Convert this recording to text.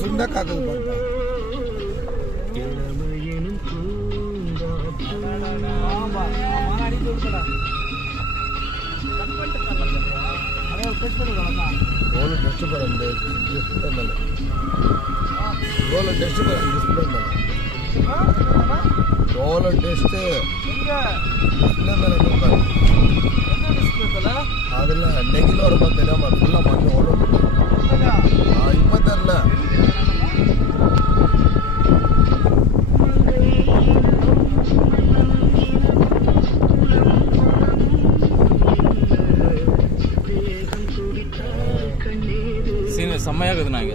ಸುಂದಕ್ಕಾಗದು ಬರ್ತ goal test ಬರಂದೆ ಡಿಸ್ಪ್ಲೇ ಮೇಲೆ ಗೋಲು ಟೆಸ್ಟ್ ಬರಂದೆ ಡಿಸ್ಪ್ಲೇ ಮೇಲೆ ಗೋಲು ಟೆಸ್ಟ್ ಡಿಸ್ಪ್ಲೇ ಮೇಲೆ அதில் நெகில் ஒரு 10 கிலோ ஃபுல்லாக பண்ணி ஓடும் 26 ಸೀನ್ ಸಮ್ಮಯಾಗದು ನನಗೆ